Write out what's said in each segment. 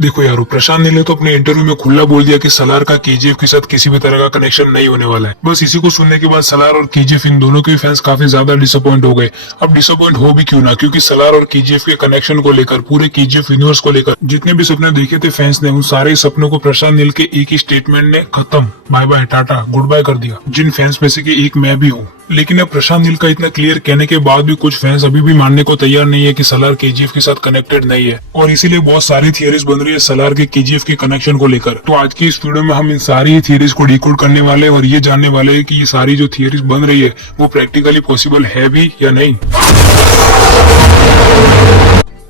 देखो यारो, प्रशांत नील ने तो अपने इंटरव्यू में खुला बोल दिया कि सलार का केजीएफ के साथ किसी भी तरह का कनेक्शन नहीं होने वाला है। बस इसी को सुनने के बाद सलार और केजीएफ इन दोनों के फैंस काफी ज्यादा डिसअपॉइंट हो गए। अब डिसअपॉइंट हो भी क्यों ना, क्योंकि सलार और केजीएफ के कनेक्शन को लेकर, पूरे केजीएफ यूनिवर्स को लेकर जितने भी सपने देखे थे फैंस ने, उन सारे सपनों को प्रशांत नील के एक ही स्टेटमेंट ने खत्म, बाय बाय टाटा गुड बाय कर दिया, जिन फैंस में से एक मैं भी हूँ। लेकिन अब प्रशांत नील का इतना क्लियर कहने के बाद भी कुछ फैंस अभी भी मानने को तैयार नहीं है कि सलार केजीएफ के साथ कनेक्टेड नहीं है, और इसीलिए बहुत सारी थियरीज बन रही है सलार के केजीएफ के कनेक्शन को लेकर। तो आज की इस वीडियो में हम इन सारी थियरीज को डिकोड करने वाले हैं और ये जानने वाले हैं कि ये सारी जो थियरीज बन रही है वो प्रैक्टिकली पॉसिबल है भी या नहीं।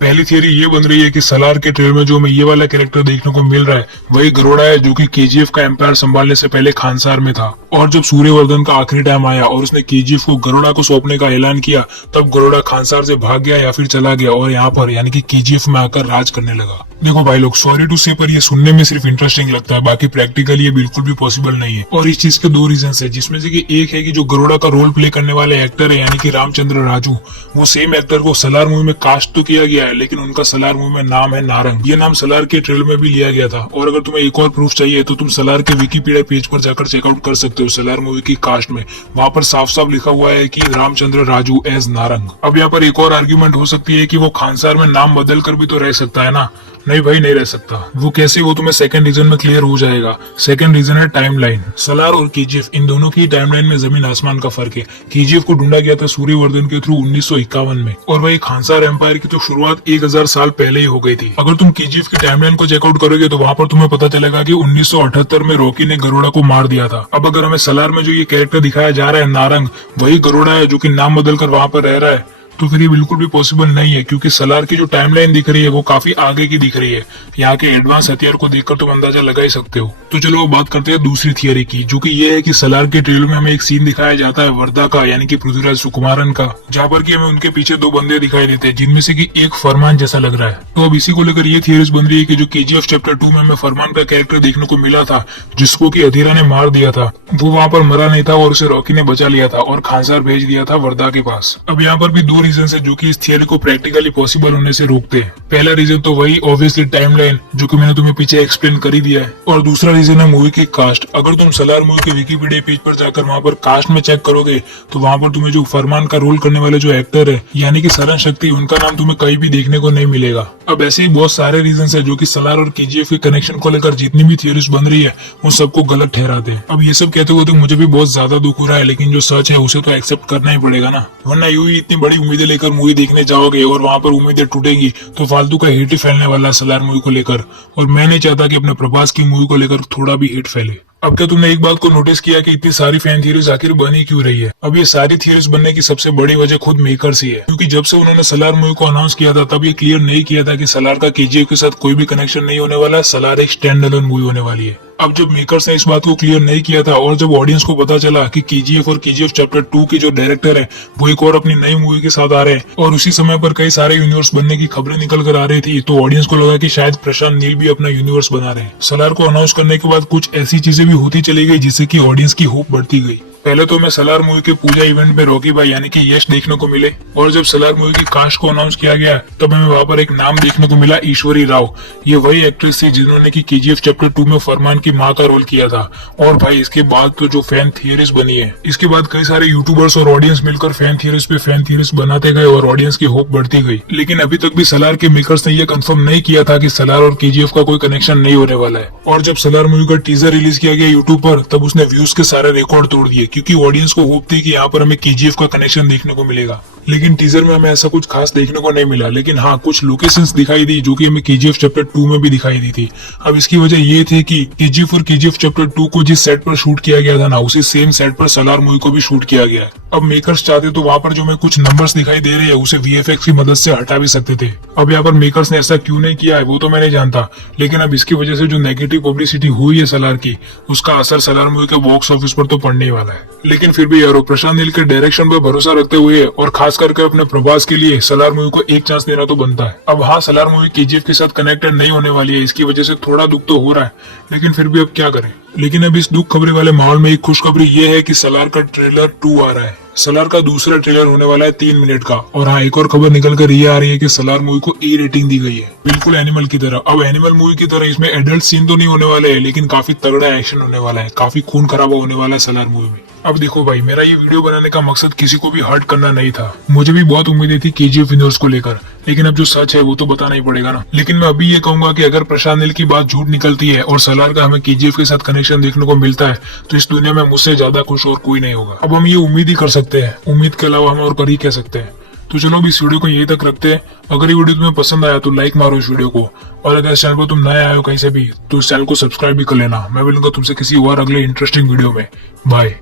पहली थियरी ये बन रही है कि सलार के ट्रेलर में जो हमें ये वाला कैरेक्टर देखने को मिल रहा है वही गरुड़ा है, जो कि केजीएफ का एम्पायर संभालने से पहले खानसार में था। और जब सूर्यवर्धन का आखिरी टाइम आया और उसने केजीएफ को गरुड़ा को सौंपने का ऐलान किया, तब गरुड़ा खानसार से भाग गया या फिर चला गया और यहाँ पर यानी कि केजीएफ में आकर राज करने लगा। देखो भाई लोग, सॉरी टू से पर ये सुनने में सिर्फ इंटरेस्टिंग लगता है, बाकी प्रैक्टिकली ये बिल्कुल भी पॉसिबल नहीं है। और इस चीज के दो रीजन है, जिसमें से कि एक है कि जो गरुड़ा का रोल प्ले करने वाले एक्टर है यानी कि रामचंद्र राजू, वो सेम एक्टर को सलार मूवी में कास्ट तो किया गया है, लेकिन उनका सलार मूवी में नाम है नारंग। ये नाम सलार के ट्रेलर में भी लिया गया था। और अगर तुम्हें एक और प्रूफ चाहिए तो तुम सलार के विकीपीडिया पेज पर जाकर चेकआउट कर सकते हो। सलार मूवी की कास्ट में वहाँ पर साफ साफ लिखा हुआ है कि रामचंद्र राजू एज नारंग। अब यहाँ पर एक और आर्ग्यूमेंट हो सकती है कि वो खानसार में नाम बदल कर भी तो रह सकता है ना। नहीं भाई, नहीं रह सकता। वो कैसे, वो तुम्हें सेकंड रीजन में क्लियर हो जाएगा। सेकंड रीजन है टाइमलाइन। सलार और केजीएफ इन दोनों की टाइमलाइन में जमीन आसमान का फर्क है। केजीएफ को ढूंढा गया था सूर्यवर्धन के थ्रू 1951 में, और वही खानसार एम्पायर की तो शुरुआत 1000 साल पहले ही हो गई थी। अगर तुम केजीएफ की टाइमलाइन को चेकआउट करोगे तो वहाँ पर तुम्हें पता चलेगा कि 1978 में रॉकी ने गरुड़ा को मार दिया था। अब अगर हमें सलार में जो ये कैरेक्टर दिखाया जा रहा है नारंग, वही गरुड़ा है जो कि नाम बदल कर वहाँ पर रह रहा है, तो फिर ये बिल्कुल भी पॉसिबल नहीं है, क्योंकि सलार की जो टाइमलाइन दिख रही है वो काफी आगे की दिख रही है। यहाँ के एडवांस हथियार को देखकर तुम अंदाजा लगा ही सकते हो। तो चलो बात करते हैं दूसरी थियरी की, जो कि ये है कि सलार के ट्रेलर में हमें एक सीन दिखाया जाता है वर्दा का यानी कि पृथ्वीराज सुकुमारन का, जहाँ पर कि हमें उनके पीछे दो बंदे दिखाई देते हैं, जिनमें से कि एक फरमान जैसा लग रहा है। तो अब इसी को लेकर ये थियरीज बन रही है कि जो केजीएफ चैप्टर 2 में हमें फरमान का कैरेक्टर देखने को मिला था, जिसको कि अधीरा ने मार दिया था, वो वहाँ पर मरा नहीं था और उसे रॉकी ने बचा लिया था और खानसार भेज दिया था वर्दा के पास। अब यहाँ पर भी दो रीजन है जो कि इस थियरी को प्रैक्टिकली पॉसिबल होने से रोकते हैं। पहला रीजन तो वही ऑब्वियसली टाइमलाइन, जो कि मैंने तुम्हें पीछे एक्सप्लेन कर ही दिया है। और दूसरा रीजन है मूवी की कास्ट। अगर तुम सलार मूवी के विकीपीडिया पेज पर जाकर वहाँ पर कास्ट में चेक करोगे तो वहाँ पर तुम्हें जो फरमान का रोल करने वाले जो एक्टर है यानी कि सरन शक्ति, उनका नाम तुम्हें कहीं भी देखने को नहीं मिलेगा। अब ऐसे ही बहुत सारे रीजन है जो कि सलार और केजीएफ के कनेक्शन को लेकर जितनी भी थियरीज बन रही है उन सबको गलत ठहराते हैं। अब ये सब कहते हुए तो मुझे भी बहुत ज्यादा दुख हो रहा है, लेकिन जो सच है उसे तो एक्सेप्ट करना ही पड़ेगा ना, वरना यूं ही इतनी बड़ी उम्मीदें लेकर मूवी देखने जाओगे और वहाँ पर उम्मीदें टूटेंगी तो फालतू का हिट ही फैलने वाला है सलार मूवी को लेकर। और मैं नहीं चाहता कि अपने प्रभास की मूवी को लेकर थोड़ा भी हिट फैले। अब क्या तुमने एक बात को नोटिस किया कि इतनी सारी फैन थियरीज आखिर बनी क्यों रही है? अब ये सारी थियरीज बनने की सबसे बड़ी वजह खुद मेकर्स ही है, क्योंकि जब से उन्होंने सलार मूवी को अनाउंस किया था तब ये क्लियर नहीं किया था कि सलार का केजीएफ के साथ कोई भी कनेक्शन नहीं होने वाला है, सलार एक स्टैंड अलोन मूवी होने वाली है। अब जब मेकर्स ने इस बात को क्लियर नहीं किया था और जब ऑडियंस को पता चला कि केजीएफ और केजीएफ चैप्टर 2 के जो डायरेक्टर है वो एक और अपनी नई मूवी के साथ आ रहे हैं, और उसी समय पर कई सारे यूनिवर्स बनने की खबरें निकल कर आ रही थी, तो ऑडियंस को लगा कि शायद प्रशांत नील भी अपना यूनिवर्स बना रहे हैं। सलार को अनाउंस करने के बाद कुछ ऐसी चीजें भी होती चली गई जिससे कि ऑडियंस की होप बढ़ती गई। पहले तो मैं सलार मूवी के पूजा इवेंट में रॉकी भाई यानी कि यश देखने को मिले, और जब सलार मूवी की कास्ट को अनाउंस किया गया तब हमें वहाँ पर एक नाम देखने को मिला, ईश्वरी राव। ये वही एक्ट्रेस थी जिन्होंने की केजीएफ चैप्टर 2 में फरमान की माँ का रोल किया था। और भाई इसके बाद तो जो फैन थियरीज बनी है, इसके बाद कई सारे यूट्यूबर्स और ऑडियंस मिलकर फैन थियरीज पे फैन थियरीज बनाते गए और ऑडियंस की होप बढ़ती गई। लेकिन अभी तक भी सलार के मेकर्स ने यह कंफर्म नहीं किया था कि सलार और केजीएफ का कोई कनेक्शन नहीं होने वाला है। और जब सलार मूवी का टीजर रिलीज किया गया यूट्यूब पर, तब उसने व्यूज के सारे रिकॉर्ड तोड़ दिए, क्योंकि ऑडियंस को होप थी कि यहाँ पर हमें केजीएफ का कनेक्शन देखने को मिलेगा। लेकिन टीजर में हमें ऐसा कुछ खास देखने को नहीं मिला, लेकिन हाँ कुछ लोकेशंस दिखाई दी जो कि हमें केजीएफ चैप्टर 2 में भी दिखाई दी थी। अब इसकी वजह ये थी कि केजीएफ और केजीएफ चैप्टर 2 को जिस सेट पर शूट किया गया था ना, उसी सेम सेट पर सलार मूवी को भी शूट किया गया है। अब मेकर्स चाहते तो वहाँ पर जो हमें कुछ नंबर्स दिखाई दे रहे हैं उसे वीएफएक्स की मदद से हटा भी सकते थे। अब यहाँ पर मेकर्स ने ऐसा क्यों नहीं किया है वो तो मैं नहीं जानता, लेकिन अब इसकी वजह से जो नेगेटिव पब्लिसिटी हुई है सलार की, उसका असर सलार मूवी के बॉक्स ऑफिस पर तो पड़ने वाला है। लेकिन फिर भी यारो, प्रशांत नील के डायरेक्शन पर भरोसा रखते हुए और खास करके अपने प्रभास के लिए सलार मूवी को एक चांस देना तो बनता है। अब हाँ, सलार मूवी केजीएफ के साथ कनेक्टेड नहीं होने वाली है, इसकी वजह से थोड़ा दुख तो हो रहा है, लेकिन फिर भी अब क्या करें। लेकिन अब इस दुख खबरी वाले माहौल में एक खुशखबरी ये है कि सलार का ट्रेलर 2 आ रहा है। सलार का दूसरा ट्रेलर होने वाला है 3 मिनट का। और हाँ, एक और खबर निकल कर ये आ रही है कि सलार मूवी को E रेटिंग दी गई है, बिल्कुल एनिमल की तरह। अब एनिमल मूवी की तरह इसमें एडल्ट सीन तो नहीं होने वाले हैं, लेकिन काफी तगड़ा एक्शन होने वाला है, काफी खून खराबा होने वाला है सलार मूवी में। अब देखो भाई, मेरा ये वीडियो बनाने का मकसद किसी को भी हर्ट करना नहीं था। मुझे भी बहुत उम्मीदें थी KGF यूनिवर्स को लेकर, लेकिन अब जो सच है वो तो बताना ही पड़ेगा ना। लेकिन मैं अभी ये कहूंगा कि अगर प्रशांत नील की बात झूठ निकलती है और सलार का हमें KGF के साथ कनेक्शन देखने को मिलता है, तो इस दुनिया में मुझसे ज्यादा खुश और कोई नहीं होगा। अब हम ये उम्मीद ही कर सकते हैं, उम्मीद के अलावा हम और कर ही कह सकते हैं। तो चलो अभी इस वीडियो को यहीं तक रखते हैं। अगर ये वीडियो तुम्हें पसंद आया तो लाइक मारो इस वीडियो को, और अगर इस चैनल पर तुम नए आए हो कहीं से भी तो इस चैनल को सब्सक्राइब भी कर लेना। मैं मिलूंगा तुमसे किसी और अगले इंटरेस्टिंग वीडियो में। बाय।